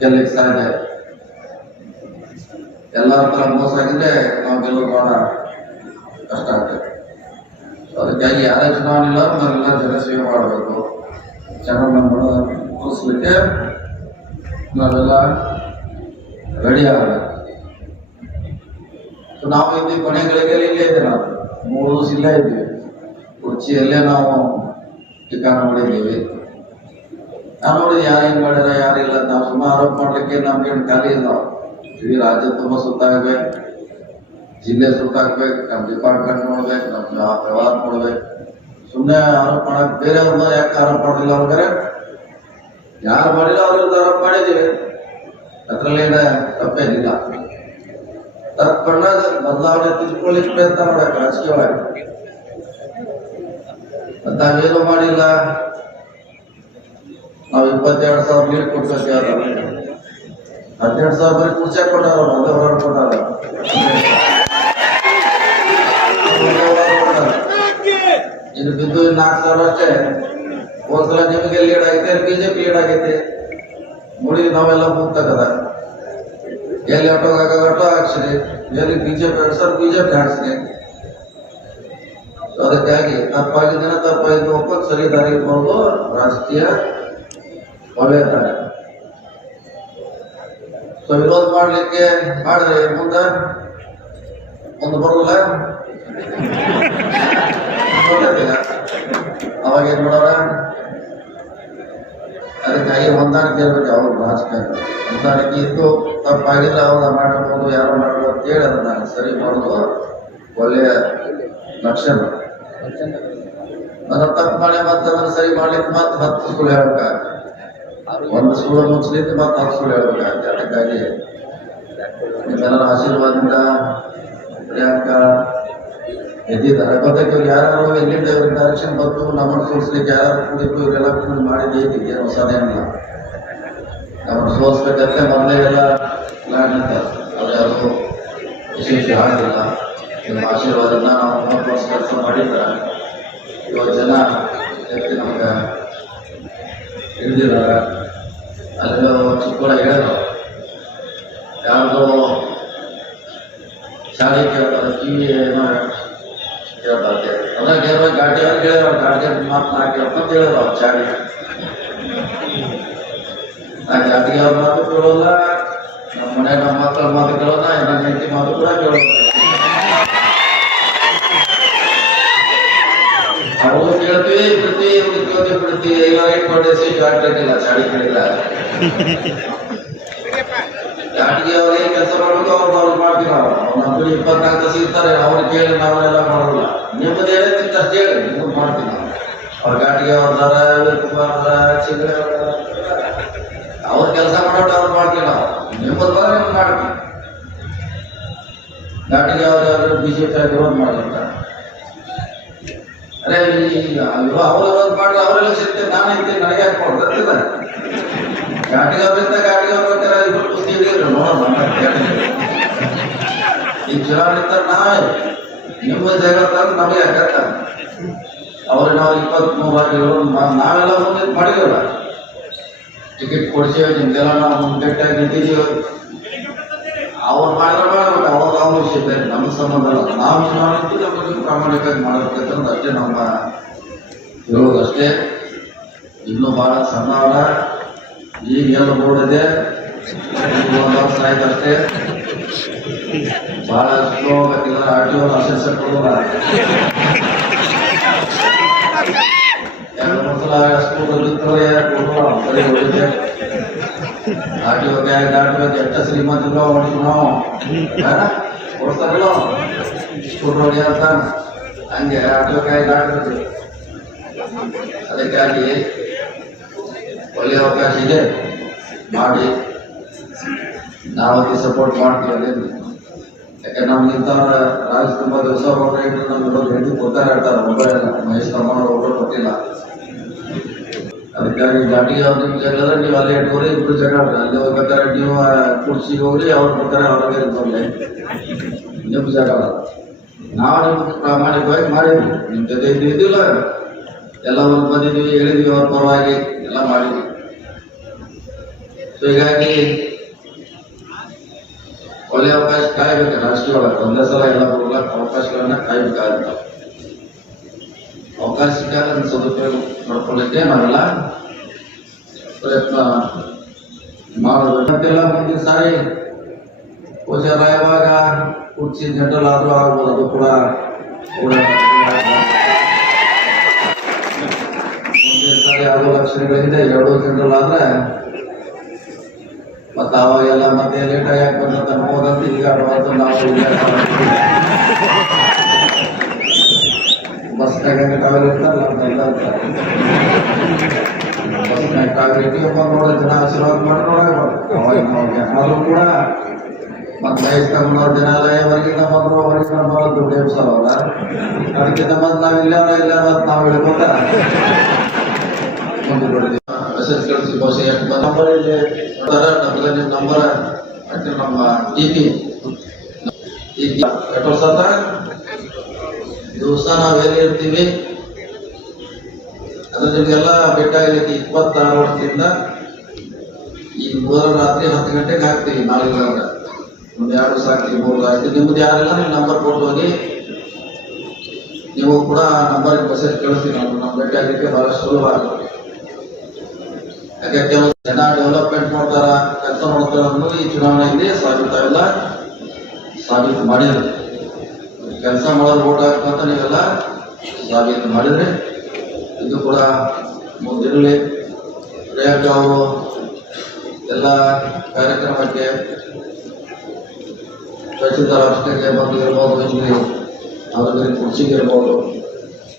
ಗೆಲ್ಲಕ್ಕೆ ಸಾಧ್ಯ? ಎಲ್ಲರ ತರ ಮೋಸ ಆಗಿದ್ರೆ ನಾವು ಗೆಲ್ಲೋದು ಬಹಳ ಕಷ್ಟ ಆಗ್ತದೆ. ಅದಕ್ಕಾಗಿ ಯಾರೇ ಚುನಾವಣೆ ಇಲ್ಲ, ನಾವೆಲ್ಲ ಜನಸೇವೆ ಮಾಡಬೇಕು. ಜನರನ್ನು ಉಳಿಸ್ಲಿಕ್ಕೆ ನಾವೆಲ್ಲ ರೆಡಿ ಆಗಬೇಕು. ನಾವು ಇದ್ದೀವಿ ಕೊನೆ ಗಳಿಗೆಯಲ್ಲಿ ಇಲ್ಲೇ ಇದ್ದೀವಿ ನಾವು. ಮೂರು ದಿವಸ ಇಲ್ಲೇ ಇದ್ದೀವಿ. ಕುರ್ಚಿಯಲ್ಲೇ ನಾವು ಟಿಕಾನ ಮಾಡಿದ್ದೀವಿ ನಾವು ನೋಡಿ ಯಾರು ಏನ್ ಯಾರಿಲ್ಲ ಅಂತ. ನಾವು ಸುಮ್ಮನೆ ಆರೋಪ ಮಾಡ್ಲಿಕ್ಕೆ ನಮ್ಗೆ ಏನ್ ಖಾಲಿ ಇಲ್ಲ. ಇಡೀ ರಾಜ್ಯ ತುಂಬಾ ಸುತ್ತಾಗ್ಬೇಕು. ಜಿಲ್ಲೆ ಸುತ್ತಾಕ್ಬೇಕು ನಮ್ ಡಿಪಾರ್ಟ್ಮೆಂಟ್ ನೋಡ್ಬೇಕು. ನಮ್ ವ್ಯವಹಾರ ನೋಡ್ಬೇಕು. ಸುಮ್ಮನೆ ಆರೋಪ ಮಾಡಕ್ ಬೇರೆಯವ್ರನ್ನ ಯಾಕೆ ಆರೋಪ ಮಾಡಿಲ್ಲ ಅವ್ರಿಗೆ ಯಾರು ಮಾಡಿಲ್ಲ ಅವ್ರದ್ದು ಆರೋಪ ಮಾಡಿದ್ದೀವಿ. ಅದ್ರಲ್ಲೇನ ತಪ್ಪೇನಿಲ್ಲ. ತಪ್ಪಣ್ಣ ಬದಲಾವಣೆ ತಿಳ್ಕೊಳ್ಳಿಕ್ಕೆ ಪ್ರಯತ್ನ ಮಾಡಕ್ ರಾಜಕೀಯವಾಗಿ. ನಾವೇನು ಮಾಡಿಲ್ಲ. ನಾವು ಇಪ್ಪತ್ತೆರಡು ಸಾವಿರ ನೀರು ಕೊಡ್ಸಕ್ಕೆ ಹದಿನೆಂಟು ಸಾವಿರ ಬರೀ ಕುರ್ಚಿ ಕೊಟ್ಟಾರ ಹೊರಗೆ ಕೊಟ್ಟಾರ. ಇನ್ನು ಬಿದ್ದು ನಾಲ್ಕು ಸಾವಿರ ಅಷ್ಟೇ. ಒಂದ್ಸಲ ನಿಮಗೆ ಲೀಡ್ ಆಗೈತೆ ಬಿಜೆಪಿ ಲೀಡ್ ಆಗೈತೆ. ನೋಡಿ ನಾವೆಲ್ಲ ಮುಗ್ತಕ್ಕದ ಎಲ್ಲಿ ಆಟೋ ಆಗಾಗ ಆಟೋ ಹಾಕ್ಸಿರಿ, ಎಲ್ಲಿ ಬಿಜೆಪಿ ಹಾಕ್ಸರ್ ಬಿಜೆಪಿ ಹಾಕ್ಸಿರಿ. ಅದಕ್ಕಾಗಿ ತಪ್ಪಾಗಿದ್ದೇನೆ ತಪ್ಪಾಗಿದ್ದು ಒಪ್ಪಂದು, ಸರಿ, ದಾರಿ ಬಂದು ರಾಜಕೀಯ ಒಳ್ಳೆಯ ದಾರಿ ಸೊ ವಿರೋಧ ಮಾಡಲಿಕ್ಕೆ ಮಾಡಿದ್ರೆ ಮುಂದೆ? ಒಂದು ಬರೋದಿಲ್ಲ? ಅವಾಗ ಏನ್ ಮಾಡೋರ? ಅದಕ್ಕಾಗಿ ಹೊಂದಾಣಿಕೆ ಇರ್ಬೇಕು ಅವ್ರ ರಾಜಕಾರಣ ಹೊಂದಾಣಿಕೆ ಇದ್ದು ತಪ್ಪಾಗಿದ್ರೆ ಅವ್ರ ಮಾಡಬಹುದು ಯಾರು ಮಾಡಬಹುದು ಅಂತ ಹೇಳಿ ಅದನ್ನ ಸರಿ ಮಾಡೋದು ಒಳ್ಳೆಯ ಲಕ್ಷಣ. ನನ್ನ ತಪ್ಪು ಮಾಡಿ ಮತ್ತೆ ಅದನ್ನ ಸರಿ ಮಾಡ್ಲಿಕ್ಕೆ ಮತ್ತೆ ಹತ್ತು ಸುಳ್ಳು ಹೇಳ್ಬೇಕಾಗುತ್ತೆ. ಒಂದು ಸುಳ್ಳು ಮುಚ್ಚಲಿದ್ದು ಮತ್ತೆ ಹತ್ತು ಸುಳ್ಳು ಹೇಳ್ಬೇಕಾಗುತ್ತೆ ಅದಕ್ಕಾಗಿ. ನಿಮ್ಮೆಲ್ಲರ ಆಶೀರ್ವಾದದಿಂದ ಪ್ರಿಯಾಂಕ ಎದ್ದಿದ್ದಾರೆ ಗೊತ್ತಾಯ್ತು ಇವ್ರು ಯಾರು? ಎಲ್ಲಿಂದ ಇವ್ರ ಡೈರೆಕ್ಷನ್ ಬಂತು ನಮ್ಮನ್ನು ಸೋಲಿಸ್ಲಿಕ್ಕೆ ಯಾರು ಕೂಡಿದ್ರು ಇವರೆಲ್ಲ ಕೂಡಿ ಮಾಡಿದ್ದು ಐತಿ ಏನು ಹೊಸದೇನಿಲ್ಲ ನಮ್ಮನ್ನು ಸೋಲಿಸ್ಬೇಕಂದ್ರೆ ಮೊದಲೇ ಎಲ್ಲ ಪ್ಲಾನ್ ಅದು ಯಾವುದು ವಿಶೇಷ ಆಗಿಲ್ಲ. ನಿಮ್ಮ ಆಶೀರ್ವಾದನ ನಾವು ಮೂವತ್ತು ವರ್ಷ ಕೆಲಸ ಮಾಡಿದ್ರೆ ಇವತ್ತು ಜನ ಎತ್ತಿ ನಮ್ಗೆ ಹಿಡಿದಿದ್ದಾರೆ ಅಲ್ಲಿ ಚಿಕ್ಕೋಳ ಹೇಳಿದ್ರು ಯಾರ್ದೋ ಶಾಲೆ ಕೇಳ್ತಾರೆ ಕಿವಿ ಏನೋ ಕೇಳ್ತಾರೆ ಅದ ನೇರವಾಗಿ ಗಾಡಿ ಅವ್ರು ಕೇಳಿದ್ರು ಗಾಡಿ ಮಾತು ನಾ ಕೇಳ್ಕೊಂತ ಹೇಳಿದ್ರು ಅವ್ರು ಚಾಡಿ ನಾ ಗಾಡಿಗೆ ಅವ್ರ ಮಾತು ಕೇಳೋಲ್ಲ ನಮ್ಮ ಮನೆ ನಮ್ಮ ಮಕ್ಕಳ ಮಾತು ಕೇಳೋಲ್ಲ ನನ್ನ ಹೆಂಡತಿ ಮಾತು ಕೂಡ ಕೇಳೋಲ್ಲ ಕೇಳ್ತೀವಿ ಬಿಡ್ತೀವಿ ಇವ್ರು ಕೇಳ್ತೀವಿ ಬಿಡ್ತೀವಿ ಇಲ್ಲ ಏಟ್ ಮಾಡಿಸಿ ಗಾಡಿ ಇಲ್ಲ ಚಾಡಿ ಕೇಳಿಲ್ಲ ಗಾಡಿಗೆ ಅವ್ರಿಗೆ ಕೆಲಸ ಮಾಡ್ಬೇಕು ಅವ್ರು ಅವ್ರು ಮಾಡ್ತೀವಿ ನಾವು ನಮ್ಗೆ ಇಪ್ಪತ್ನಾಲ್ಕು ತಾಸು ಇರ್ತಾರೆ ಅವ್ರು ಕೇಳಿ ನಾವೆಲ್ಲ ಮಾಡೋಲ್ಲ ನಿಮ್ಮದು ಏನಂತ ಅಷ್ಟೇ ಹೇಳಿ ನಿಮ್ಗೆ ಮಾಡ್ತೀವಿ ನಾವು ಅವ್ರ ಗಾಡಿಗೆ ಅವ್ರ ದರ ಕುಮಾರ್ ಚಿಗ್ರೆ ಅವ್ರ ಕೆಲಸ ಮಾಡೋದು ಅವ್ರು ಮಾಡ್ತೀವಿ ನಾವು ನಿಮ್ಮದು ಬರ ನಿಮ್ಗೆ ಮಾಡ್ತೀವಿ ಗಾಡಿಗೆ ಅವ್ರು ಯಾರು ಬಿಜೆಪಿ ವಿರೋಧ ಮಾಡಿರ್ತಾರೆ ಅರೆ ಈಗ ಅವ್ರು ವಿರೋಧ ಮಾಡಿ ಅವರೆಲ್ಲ ಸಿಗ್ತೇನೆ ನಾನು ಇರ್ತೀನಿ, ನನಗೆ ಹಾಕೊಂಡು ಗಾಡಿಗೆ ಅವ್ರಿಂದ ಗಾಡಿಗೆ ಅವ್ರ ಬರ್ತಾರೆ ಇಬ್ರು ಕುಸ್ತಿ ಹಿಡಿದ್ರು ನೋಡೋಣ ಇರ್ತಾರೆ. ನಿಮ್ಮ ಜಾಗ ತಂದು ನಮಗೆ ಯಾಕತ್ತ ಅವ್ರು ನಾವು ಇಪ್ಪತ್ಮೂರು ಬಾರಿಗಳು ನಾವೆಲ್ಲ ಮುಂದೆ ಮಾಡಿದ್ವಲ್ಲ ಟಿಕೆಟ್ ಕೊಡ್ಸಿ ನಿಮ್ಗೆಲ್ಲ ನಾವು ಮುಂದೆ ಅವ್ರು ಮಾಡಿದ್ರೆ ಮಾಡ್ಬೇಕು ಬೇರೆ ನಮ್ಮ ಸಂಬಂಧ ಅಲ್ಲ ನಾವು ಚುನಾವಣೆ ಇದ್ದು ನಮಗೆ ಪ್ರಾಮಾಣಿಕವಾಗಿ ಅಷ್ಟೇ ನಮ್ಮ ಹೇಳೋದಷ್ಟೇ ಇನ್ನೂ ಬಹಳ ಸಣ್ಣ ಅಲ್ಲ ಈಗ ಎಲ್ಲ ಬೋರ್ಡ್ ಇದೆ. ಈಗ ಒಂದು ಆಯ್ತು ಅಷ್ಟೇ ಬಹಳ ಸ್ಲೋ ಆಗತ್ತಿಲ್ಲ ಆರ್ ಟಿ ನಾವು. ಕೊಡ್ತಾರಲ್ಲ? ಸ್ಕೂಲ್ ನೋಡಿ ಅಂತ ಹಂಗೆ ಬ್ಯಾಗ್ ದಾಟಬೇಕು ಅದಕ್ಕಾಗಿ ಒಳ್ಳೆಯ ಅವಕಾಶ ಇದೆ. ಮಾಡಿ. ನಾವು ಸಪೋರ್ಟ್ ಮಾಡ್ತೀವಿ ಯಾಕೆ ಯಾಕಂದ್ರೆ ನಮ್ಗೆ ಇಂಥವ್ರ ರಾಜ್ ತುಂಬಾ ದಿವಸ ಹೋಗ್ರೆ ನಮ್ಗೆ ಹೆಣ್ಣು ಹೇಳ್ತಾರೆ ಮೊಬೈಲ್ ಮಹೇಶ್ ತಮ್ಮ ಒಬ್ಬರು ಕೊಟ್ಟಿಲ್ಲ ಅದಕ್ಕಾಗಿ ಘಾಟಿಗೆ ಅವ್ರು ನಿಮ್ಗೆ ಜಗಳ ನೀವು ಅಲ್ಲೇ ಇಟ್ಕೋರಿ ಇಬ್ರು ಜಗಳ ಆಡ್ರಿ. ಅಲ್ಲಿ ಹೋಗ್ಬೇಕಾದ್ರೆ ನೀವು ಕುರ್ಚಿಗೆ ಹೋಗ್ರಿ ಅವ್ರು ಬರ್ತಾರೆ ಅವ್ರಿಗೆ ಇರ್ತಾರೆ ನಿಮ್ಮ ಜಗಳ ನಾವು ನಿಮ್ಗೆ ಪ್ರಾಮಾಣಿಕವಾಗಿ ಮಾಡಿದ್ವಿ ನಿಮ್ಮ ಜೊತೆ ಇದ್ದು ಇದ್ದಿಲ್ಲ ಎಲ್ಲ ಒಂದು ಬಂದಿದ್ವಿ ಹೇಳಿದ್ವಿ ಅವ್ರ ಪರವಾಗಿ ಎಲ್ಲ ಮಾಡಿದ್ವಿ ಸೊ ಹೀಗಾಗಿ ಒಳ್ಳೆ ಅವಕಾಶ ಕಾಯ್ಬೇಕು ರಾಜಕೀಯ ಒಳಗೆ ಒಂದೇ ಸಲ ಎಲ್ಲ ಬರಲ್ಲ ಅವಕಾಶಗಳನ್ನ ಕಾಯ್ಬೇಕಾಗುತ್ತೆ ಅವಕಾಶ ಸಿಕ್ಕಾಗ ಅದನ್ನ ಸದುಪಯೋಗ ಮಾಡ್ಕೊಳ್ಳಿಕ್ಕೆ ನಾವೆಲ್ಲ ಪ್ರಯತ್ನ ಮಾಡಬೇಕು ಮತ್ತೆಲ್ಲ ಮುಂದಿನ ಸಾರಿ ಗೋಚರ ಯಾವಾಗ ಕುರ್ಚಿ ಜನರಲ್ ಆದ್ರೂ ಆಗ್ಬೋದು ಅದು ಕೂಡ ಕೂಡ ಮುಂದಿನ ಸಾರಿ ಯಾವುದೋ ಲಕ್ಷಣಗಳಿಂದ ಎರಡು ಜನರಲ್ ಆದ್ರೆ ಮತ್ತ ಅವಾಗೆಲ್ಲ ಮತ್ತೆ ಲೇಟ್ ಆಗಿ ಬಂದಂತ ಅನ್ಬೋದಂತ ಈಗ ಅಡ್ವಾನ್ಸ್ ನಾವು ಇರ್ತಾರಲ್ಲ ಅಂತೆಲ್ಲ ಬಸ್ನಾಗ ಟಾವೆಲ್ ಇಟ್ಕೊಂಡ್ ನೋಡೋ ಜನ ಆಶೀರ್ವಾದ ಮಾಡಿ ನೋಡಕ್ ಅವಾಗ ನಮಗೆ ಕೂಡ ಮತ್ತೆ ವಯಸ್ಸು ಜನಾಲಯ ಜನ ಎಲ್ಲ ಹೊರಗಿಂದ ಬಂದ್ರು ಹೊರಗಿಂದ ಬರೋ ದುಡ್ಡು ಎಬ್ಸವಲ್ಲ ಅದಕ್ಕಿಂತ ಮತ್ತೆ ನಾವು ಇಲ್ಲ ಅಂತ ನಾವು ಬಹುಶಃ ಎಷ್ಟು ನಂಬರ್ ಇಲ್ಲಿ ನಿಮ್ಮ ನಂಬರ್ ನಮ್ಮ ಟಿ ಪಿ ನಾವು ಎಲ್ಲಿ ಇರ್ತೀವಿ ಬೆಟ್ಟ ನಿಮಗೆಲ್ಲ ಬೇಕಾಗಲಿಕ್ಕೆ ಇಪ್ಪತ್ತಾರು ವರ್ಷದಿಂದ ಈ ಮೂರ ರಾತ್ರಿ ಹತ್ತು ಗಂಟೆಗೆ ಹಾಕ್ತೀವಿ ನಾಲ್ಕು ಒಂದು ಎರಡು ಸಾಕ್ತೀವಿ ಮೂರು ಆಯ್ತು. ನಿಮ್ದು ಯಾರೆಲ್ಲ ನೀವು ನಂಬರ್ ಕೊಟ್ಟು ನೀವು ಕೂಡ ನಂಬರ್ ಮೆಸೇಜ್ ಕಳಿಸ್ತೀವಿ ನಾವು ನಮ್ಮ ಭೇಟಿ ಆಗಲಿಕ್ಕೆ ಬಹಳ ಸುಲಭ ಯಾಕೆ, ಕೆಲವು ಜನ ಡೆವಲಪ್ಮೆಂಟ್ ಮಾಡ್ತಾರ, ಕೆಲಸ ಮಾಡ್ತಾರ ಅನ್ನೋದು ಈ ಚುನಾವಣೆಯಲ್ಲಿ ಸಾಬೀತಾಗಿಲ್ಲ ಸಾಬೀತು ಮಾಡಿದ್ರೆ. ಕೆಲಸ ಮಾಡೋದು ಓಟ್ ಹಾಕುವಂತ ನೀವೆಲ್ಲ ಸಾಬೀತು ಮಾಡಿದ್ರೆ ಇದು ಕೂಡ ಮುಂದಿರಲಿ. ಪ್ರಿಯಾಂಕ ಅವರು ಎಲ್ಲ ಕಾರ್ಯಕ್ರಮಕ್ಕೆ ತಹಸೀಲ್ದಾರ್ ಆಫೀಸ್ಗೆ ಬಂದು ಇರ್ಬೋದು ಅವ್ರಿಗೆ ಕುರ್ಚಿಗೆ ಇರ್ಬೋದು.